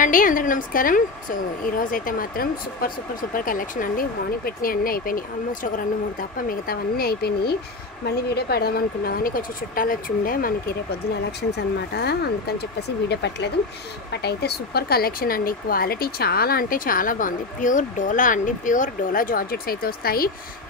అండి అందరికీ నమస్కారం. సో ఈ రోజు అయితే మాత్రం సూపర్ కలెక్షన్ అండి. మార్నింగ్ పెట్టినవి అన్నీ అయిపోయినాయి. ఆల్మోస్ట్ ఒక 2-3 తప్ప మిగతావన్నీ అయిపోయినాయి. మళ్ళీ వీడియో పెడదాం అనుకున్నాం కానీ కొంచెం చుట్టాలు వచ్చి ఉండే మనకి రేపు పొద్దున ఎలక్షన్స్ అనమాట. అందుకని చెప్పేసి వీడియో పెట్టలేదు. బట్ అయితే సూపర్ కలెక్షన్ అండి. క్వాలిటీ చాలా అంటే చాలా బాగుంది. ప్యూర్ డోలా అండి. ప్యూర్ డోలా జార్జెట్స్ అయితే వస్తాయి.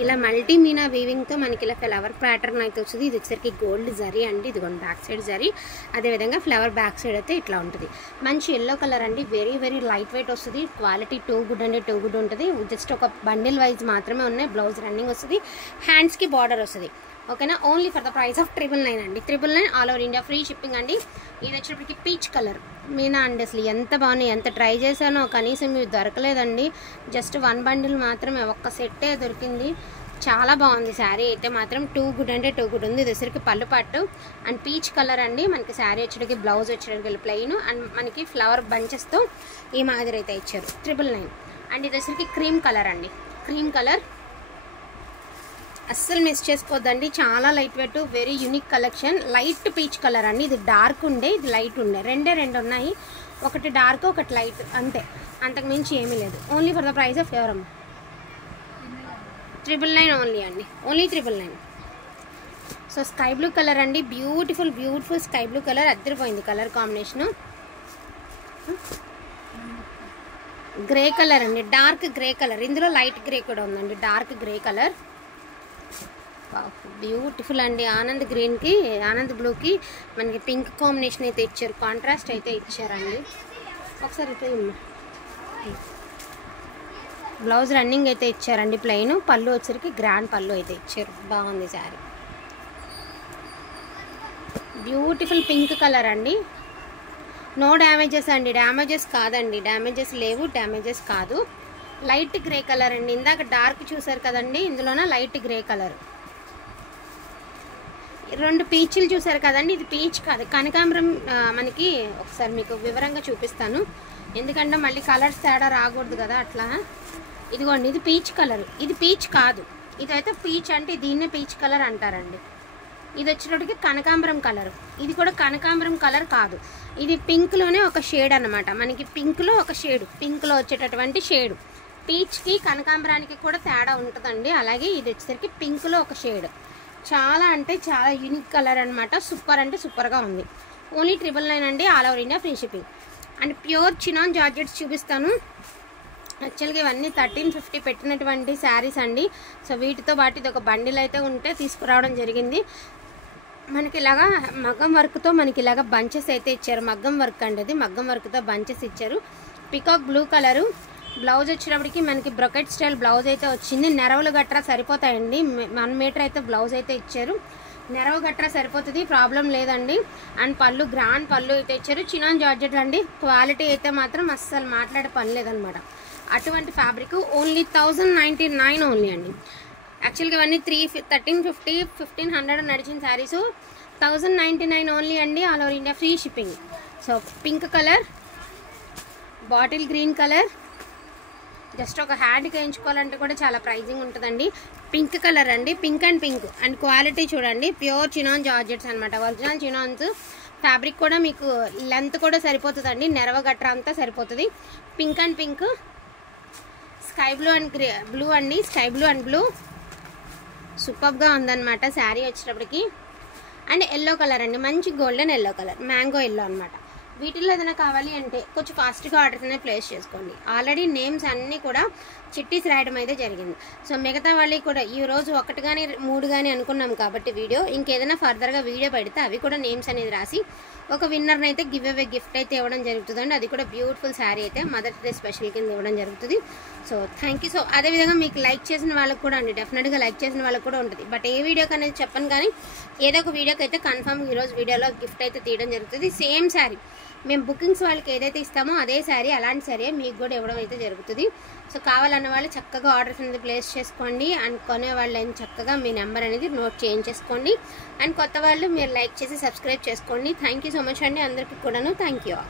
ఇలా మల్టీ మీనా వీవింగ్తో మనకి ఇలా ఫ్లవర్ ప్యాటర్న్ అయితే వస్తుంది. ఇది వచ్చేసరికి గోల్డ్ జరీ అండి. ఇదిగోండి బ్యాక్ సైడ్ జరీ, అదేవిధంగా ఫ్లవర్ బ్యాక్ సైడ్ అయితే ఇట్లా ఉంటుంది. మంచి ఎల్లో కలర్ అండి. వెరీ లైట్ వెయిట్ వస్తుంది. క్వాలిటీ టూ గుడ్ అండి. టూ గుడ్ ఉంటుంది. జస్ట్ ఒక బండిల్ వైజ్ మాత్రమే ఉన్నాయి. బ్లౌజ్ రన్నింగ్ వస్తుంది. హ్యాండ్స్కి బార్డర్ వస్తుంది. ఓకేనా. Only for the price of 999 అండి. 999 all over India free shipping అండి. ఇది వచ్చేటప్పటికి పీచ్ కలర్ మీనా అండి. అసలు ఎంత బాగున్నాయి, ఎంత ట్రై చేశానో కనీసం మీరు దొరకలేదండి. జస్ట్ 1 బండిల్ మాత్రమే, ఒక్క సెట్టే దొరికింది. చాలా బాగుంది శారీ అయితే మాత్రం. టూ గుడ్ అంటే టూ గుడ్ ఉంది. ఇది వచ్చరికి పళ్ళు పట్టు అండ్ పీచ్ కలర్ అండి. మనకి శారీ వచ్చేటికి బ్లౌజ్ వచ్చేటికి ప్లెయిన్ అండ్ మనకి ఫ్లవర్ బంచెస్తో ఈ మాదిరి అయితే ఇచ్చారు. 999 అండ్ ఇది వచ్చరికి క్రీమ్ కలర్ అండి. క్రీమ్ కలర్ అస్సలు మిస్ చేసుకోవద్దండి. చాలా light weight, very unique collection. Light peach colour అండి. ఇది డార్క్ ఉండే, ఇది లైట్ ఉండే, రెండు ఉన్నాయి. ఒకటి డార్క్, ఒకటి లైట్, అంతే. అంతకు మించి ఏమీ లేదు. Only for the price of ఎవరమ్మ 999 ఓన్లీ అండి. Only 999. So sky blue colour అండి. Beautiful sky blue colour. అద్దరిపోయింది కలర్ కాంబినేషను. గ్రే కలర్ అండి. Dark grey colour. ఇందులో లైట్ గ్రే కూడా ఉందండి. Dark grey colour. బ్యూటిఫుల్ అండి. ఆనంద్ గ్రీన్కి, ఆనంద్ బ్లూకి మనకి పింక్ కాంబినేషన్ అయితే ఇచ్చారు. కాంట్రాస్ట్ అయితే ఇచ్చారండి. ఒకసారి బ్లౌజ్ రన్నింగ్ అయితే ఇచ్చారండి. ప్లెయిన్ పళ్ళు వచ్చరికి గ్రాండ్ పళ్ళు అయితే ఇచ్చారు. బాగుంది శారీ. బ్యూటిఫుల్ పింక్ కలర్ అండి. నో డ్యామేజెస్ అండి. డ్యామేజెస్ కాదండి. డ్యామేజెస్ లేవు. డ్యామేజెస్ కాదు. లైట్ గ్రే కలర్ అండి. ఇందాక డార్క్ చూసారు కదండి, ఇందులోన లైట్ గ్రే కలర్. 2 పీచులు చూసారు కదండి. ఇది పీచ్ కాదు, కనకాంబరం. మనకి ఒకసారి మీకు వివరంగా చూపిస్తాను, ఎందుకంటే మళ్ళీ కలర్స్ తేడా రాకూడదు కదా అట్లా. ఇదిగోండి, ఇది పీచ్ కలర్. ఇది పీచ్ కాదు. ఇదైతే పీచ్ అంటే దీన్నే పీచ్ కలర్ అంటారండి. ఇది వచ్చేటప్పటికి కనకాంబరం కలర్. ఇది కూడా కనకాంబరం కలర్ కాదు. ఇది పింక్లోనే ఒక షేడ్ అనమాట. మనకి పింక్లో ఒక షేడు, పింక్లో వచ్చేటటువంటి షేడు. పీచ్కి కనకాంబరానికి కూడా తేడా ఉంటుందండి. అలాగే ఇది వచ్చేసరికి పింక్లో ఒక షేడ్. చాలా అంటే చాలా యూనిక్ కలర్ అనమాట. సూపర్ అంటే సూపర్గా ఉంది. ఓన్లీ 999 అండి. All over India free shipping. And pure chinon georgettes చూపిస్తాను. యాక్చువల్గా ఇవన్నీ 1350 పెట్టినటువంటి శారీస్ అండి. సో వీటితో పాటు ఇది ఒక బండిల్ అయితే ఉంటే తీసుకురావడం జరిగింది. మనకి ఇలాగా మగ్గం వర్క్తో మనకి ఇలాగా బంచెస్ అయితే ఇచ్చారు. మగ్గం వర్క్ అండి. అది మగ్గం వర్క్తో బంచెస్ ఇచ్చారు. Peacock blue colour. బ్లౌజ్ వచ్చేటప్పటికి మనకి బ్రొకెట్ స్టైల్ బ్లౌజ్ అయితే వచ్చింది. నెరవలు గట్రా సరిపోతాయండి. 1 మీటర్ అయితే బ్లౌజ్ అయితే ఇచ్చారు. నెరవ గట్రా సరిపోతుంది, ప్రాబ్లం లేదండి. అండ్ పళ్ళు గ్రాండ్ పళ్ళు అయితే ఇచ్చారు. చినాన్ జార్జెట్ అండి. క్వాలిటీ అయితే మాత్రం అస్సలు మాట్లాడే పని లేదనమాట. అటువంటి ఫ్యాబ్రిక్ ఓన్లీ 1099 ఓన్లీ అండి. యాక్చువల్గా ఇవన్నీ 1350, 1500 నడిచిన శారీస్. 1099 ఓన్లీ అండి. All over India free shipping. So pink colour, bottle green colour. Just ఒక హ్యాండ్కి వేయించుకోవాలంటే కూడా చాలా ప్రైజింగ్ ఉంటుందండి. పింక్ కలర్ అండి. పింక్ అండ్ క్వాలిటీ చూడండి. ప్యూర్ చినాన్ జార్జెట్స్ అనమాట. ఒరిజినల్ చినాన్స్. ఫ్యాబ్రిక్ కూడా మీకు లెంత్ కూడా సరిపోతుందండి. నెరవ గట్రా అంతా సరిపోతుంది. Pink sky blue and blue అండి. స్కై బ్లూ అండ్ బ్లూ సూపర్గా ఉందన్నమాట శారీ వచ్చేటప్పటికి. అండ్ ఎల్లో కలర్ అండి. మంచి golden yellow colour, mango yellow అనమాట. వీటిల్లో ఏదైనా కావాలి అంటే కొంచెం ఫాస్ట్గా ఆర్డర్స్ అనేది ప్లేస్ చేసుకోండి. ఆల్రెడీ నేమ్స్ అన్నీ కూడా చిట్టీస్ రాయడం అయితే జరిగింది. సో మిగతా వాళ్ళకి కూడా ఈరోజు 1 కానీ 3 కానీ అనుకున్నాం కాబట్టి వీడియో ఇంకేదైనా ఫర్దర్గా వీడియో పెడితే అవి కూడా నేమ్స్ అనేది రాసి ఒక విన్నర్ని అయితే గివ్ అవే గిఫ్ట్ అయితే ఇవ్వడం జరుగుతుందండి. అది కూడా బ్యూటిఫుల్ శారీ అయితే మదర్స్ డే స్పెషల్ కింద ఇవ్వడం జరుగుతుంది. So thank you. సో అదేవిధంగా మీకు లైక్ చేసిన వాళ్ళకి కూడా అండి, డెఫినెట్గా లైక్ చేసిన వాళ్ళకి కూడా ఉంటుంది. బట్ ఏ వీడియోకి అనేది చెప్పను, కానీ ఏదో ఒక వీడియోకి అయితే కన్ఫర్మ్ ఈరోజు వీడియోలో గిఫ్ట్ అయితే తీయడం జరుగుతుంది. సేమ్ శారీ మేము బుకింగ్స్ వాళ్ళకి ఏదైతే ఇస్తామో అదే శారీ, అలాంటి శారీ మీకు కూడా ఇవ్వడం అయితే జరుగుతుంది. సో కావాలన్న వాళ్ళు చక్కగా ఆర్డర్స్ అనేది ప్లేస్ చేసుకోండి. అండ్ కొనే వాళ్ళు అయినా చక్కగా మీ నెంబర్ అనేది నోట్ చేయించేసుకోండి. అండ్ కొత్త వాళ్ళు మీరు లైక్ చేసి సబ్స్క్రైబ్ చేసుకోండి. థ్యాంక్ యూ సో మచ్ అండి అందరికీ కూడాను. Thank you.